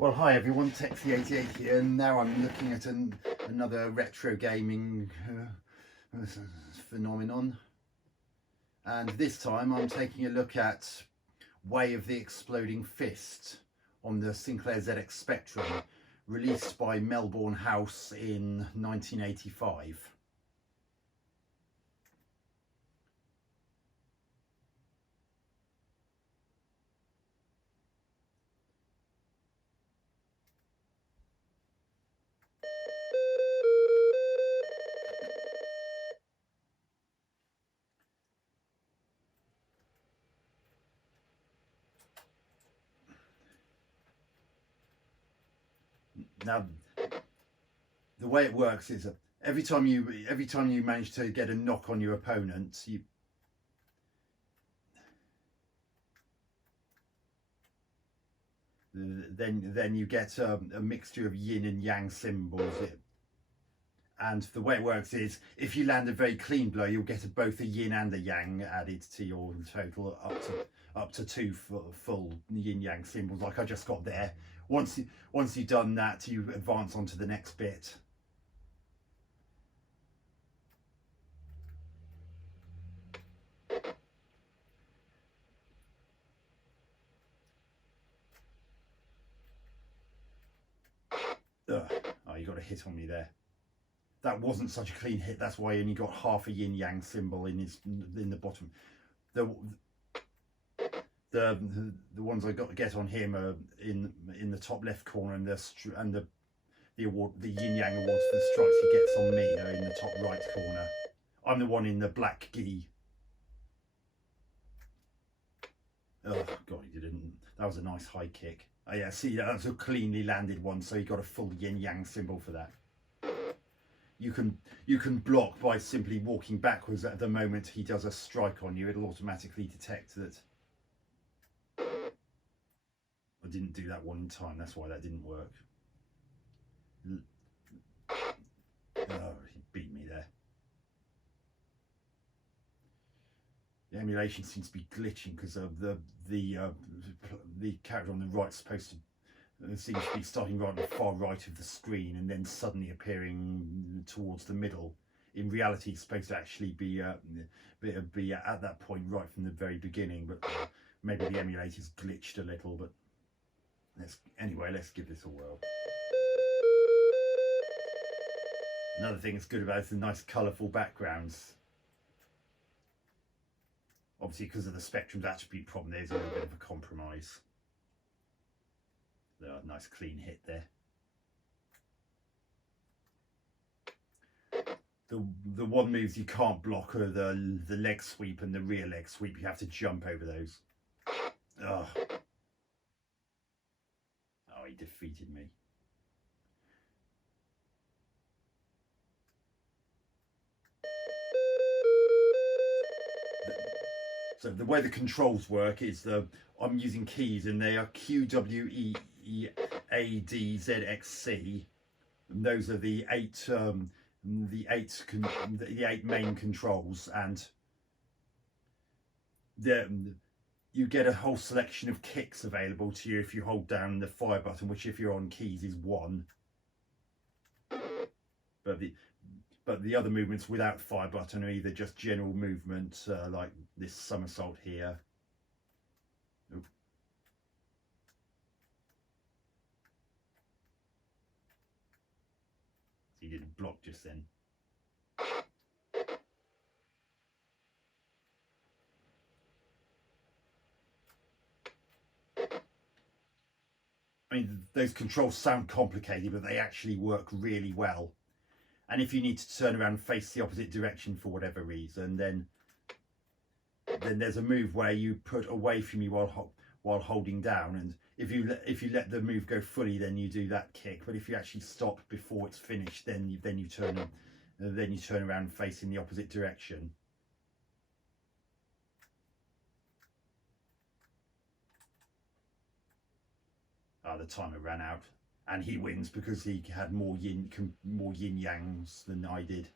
Well, hi everyone, Texie88 here, and now I'm looking at another retro gaming phenomenon. And this time I'm taking a look at Way of the Exploding Fist on the Sinclair ZX Spectrum, released by Melbourne House in 1985. Now, the way it works is every time you manage to get a knock on your opponent, then you get a mixture of yin and yang symbols. And the way it works is, if you land a very clean blow, you'll get both a yin and a yang added to your total, up to two full yin yang symbols, like I just got there. Once you've done that, you advance on to the next bit. Ugh. Oh, you got a hit on me there. That wasn't such a clean hit. That's why I only got half a yin yang symbol in the bottom. The ones I got to get on him are in the top left corner, and the yin yang awards for the strikes he gets on me are in the top right corner. I'm the one in the black gi. Oh god, he didn't. That was a nice high kick. Oh yeah, see, that's a cleanly landed one, so you got a full yin yang symbol for that. You can block by simply walking backwards at the moment he does a strike on you. It'll automatically detect that. I didn't do that one in time, that's why that didn't work. Oh, he beat me there. The emulation seems to be glitching because of the character on the right supposed to seems to be starting right on the far right of the screen and then suddenly appearing towards the middle. In reality, it's supposed to actually be at that point right from the very beginning, but maybe the emulator's glitched a little. But let's give this a whirl. Another thing that's good about it is the nice colourful backgrounds. Obviously, because of the Spectrum's attribute problem, there's a little bit of a compromise. Nice clean hit there. The one moves you can't block are the leg sweep and the rear leg sweep. You have to jump over those. Oh, he defeated me. So the way the controls work is I'm using keys, and they are Q, W, E, A, D, Z, X, C. And those are the eight main controls, and you get a whole selection of kicks available to you if you hold down the fire button, which if you're on keys is 1. But the other movements without fire button are either just general movement, like this somersault here. Oop. He didn't block just then. I mean, those controls sound complicated, but they actually work really well. And if you need to turn around and face the opposite direction for whatever reason, then there's a move where you put away from you while holding down, and if you let the move go fully, then you do that kick. But if you actually stop before it's finished, then you turn around facing the opposite direction. The timer ran out, and he wins because he had more yin yangs than I did.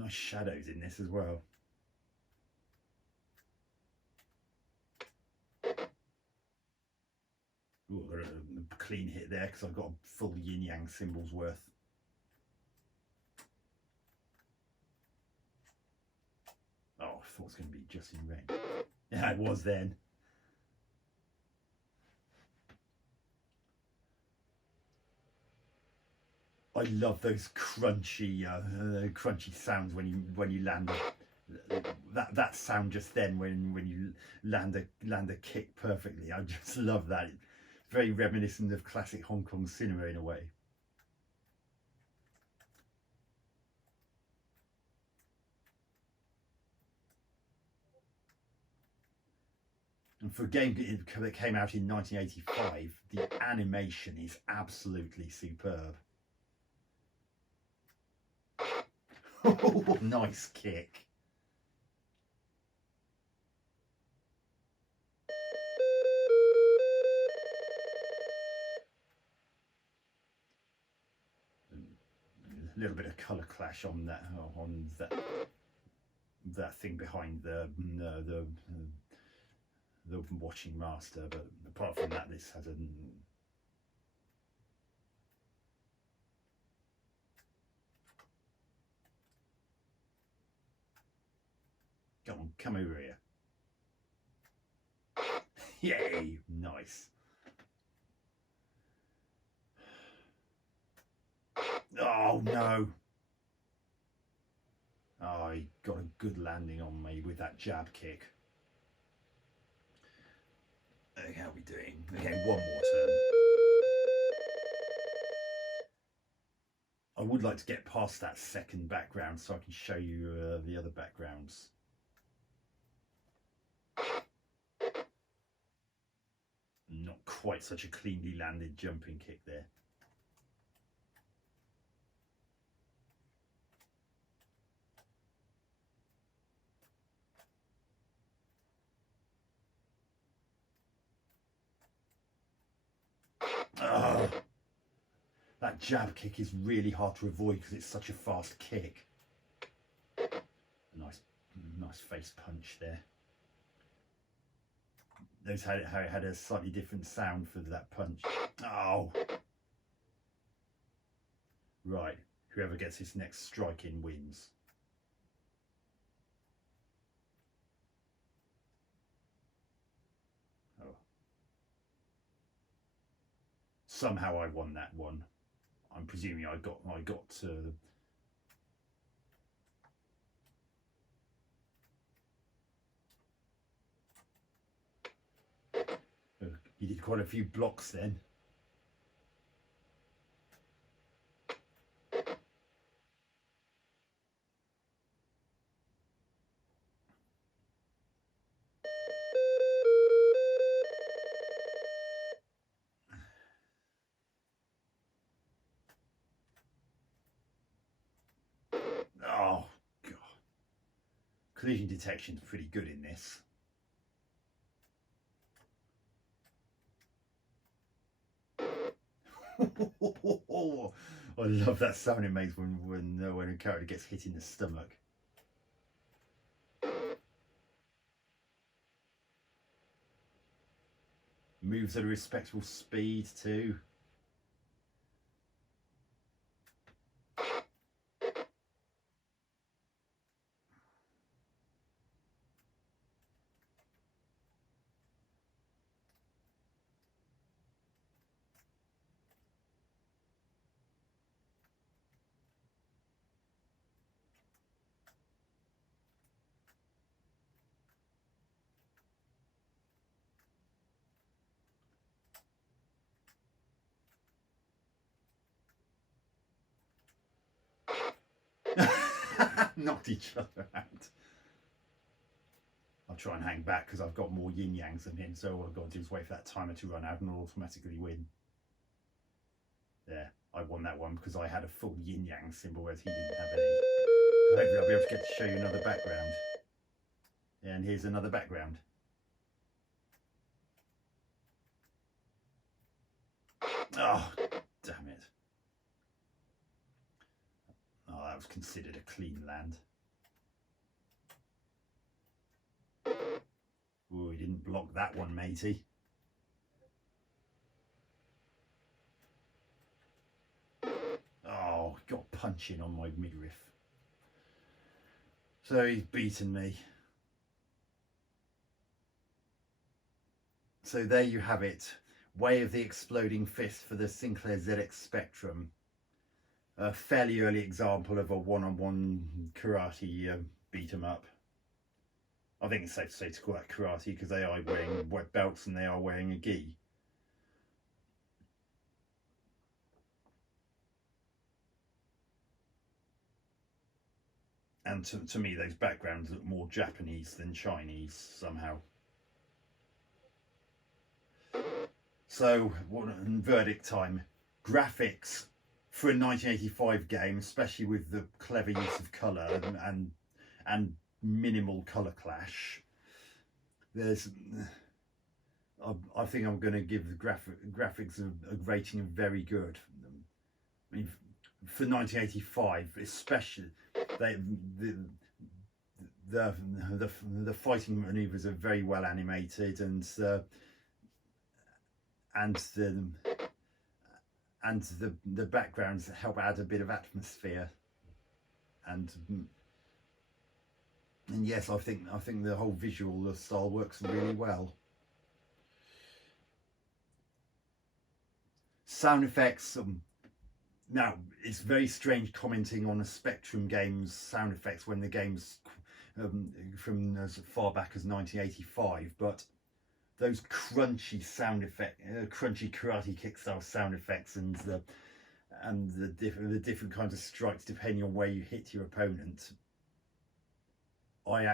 Nice shadows in this as well. Ooh, I got a clean hit there because I've got a full yin yang symbol's worth. Oh, I thought it was going to be just in range. Yeah, it was then. I love those crunchy sounds when you land. That sound just then when you land a kick perfectly. I just love that. It's very reminiscent of classic Hong Kong cinema in a way. And for a game that came out in 1985, the animation is absolutely superb. Nice kick. A little bit of colour clash on that thing behind the watching master, but apart from that, this has a come over here. Yay, nice. Oh no. Oh, he got a good landing on me with that jab kick. Okay, how are we doing? Okay, one more turn. I would like to get past that second background so I can show you the other backgrounds. Not quite such a cleanly landed jumping kick there. Oh, that jab kick is really hard to avoid because it's such a fast kick. Nice face punch there. Notice how it had a slightly different sound for that punch. Oh. Right, whoever gets his next strike in wins. Oh. Somehow I won that one. I'm presuming I got he did quite a few blocks then. Oh god. Collision detection's pretty good in this. I love that sound it makes when a character gets hit in the stomach. Moves at a respectable speed too. Knocked each other out. I'll try and hang back because I've got more yin yangs than him, so all I've got to do is wait for that timer to run out and I'll automatically win. There, I won that one because I had a full yin yang symbol, whereas he didn't have any. Hopefully I'll be able to get to show you another background. And here's another background. Oh, damn it. Oh, that was considered a clean land. Oh, he didn't block that one, matey. Oh, got punching on my midriff. So he's beaten me. So there you have it. Way of the Exploding Fist for the Sinclair ZX Spectrum. A fairly early example of a one-on-one karate beat 'em up. I think it's safe to say to call that karate because they are wearing wet belts and they are wearing a gi. And to me, those backgrounds look more Japanese than Chinese somehow. So, verdict time. Graphics for a 1985 game, especially with the clever use of colour and minimal colour clash. I think I'm going to give the graphics a rating of very good. I mean, for 1985, especially the fighting maneuvers are very well animated, and the backgrounds help add a bit of atmosphere, and yes, I think the whole visual style works really well. Sound effects. Now, it's very strange commenting on a Spectrum game's sound effects when the game's from as far back as 1985, but those crunchy sound effect, crunchy Karate Kick style sound effects, and the different kinds of strikes depending on where you hit your opponent, they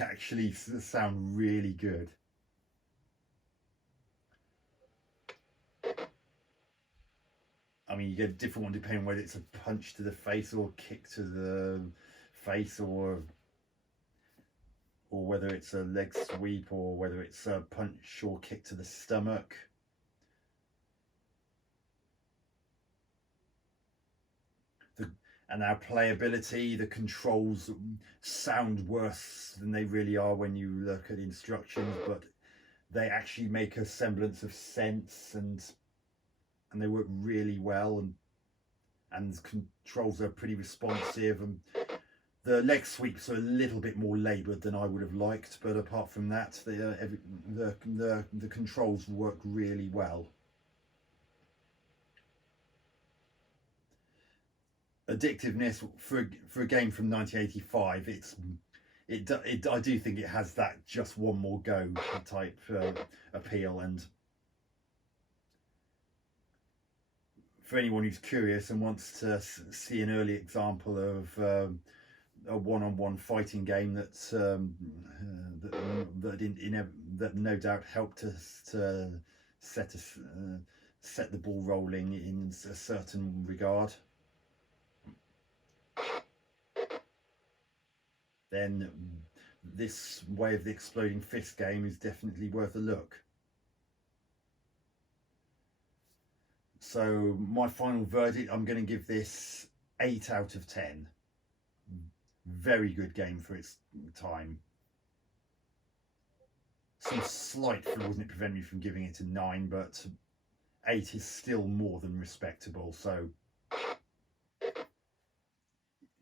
actually sound really good. I mean, you get a different one depending on whether it's a punch to the face or a kick to the face, or whether it's a leg sweep, or whether it's a punch or kick to the stomach. And our playability, the controls sound worse than they really are when you look at instructions, but they actually make a semblance of sense, and they work really well, and controls are pretty responsive, and the leg sweeps are a little bit more laboured than I would have liked, but apart from that, the controls work really well. Addictiveness for a game from 1985, I do think it has that just one more go type appeal, and for anyone who's curious and wants to see an early example of a one-on-one fighting game that no doubt helped us to set the ball rolling in a certain regard, then this Way of the Exploding Fist game is definitely worth a look. So my final verdict, I'm going to give this 8 out of 10. Very good game for its time. Some slight flaws in it prevent me from giving it a 9, but 8 is still more than respectable. So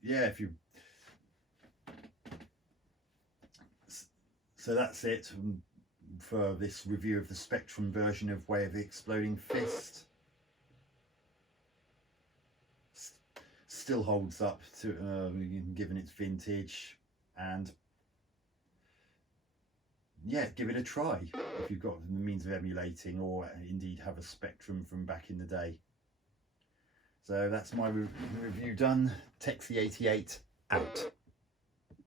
yeah, so that's it for this review of the Spectrum version of Way of the Exploding Fist. Still holds up to given its vintage, and yeah, give it a try if you've got the means of emulating, or indeed have a Spectrum from back in the day. So that's my review done. Texie88 out.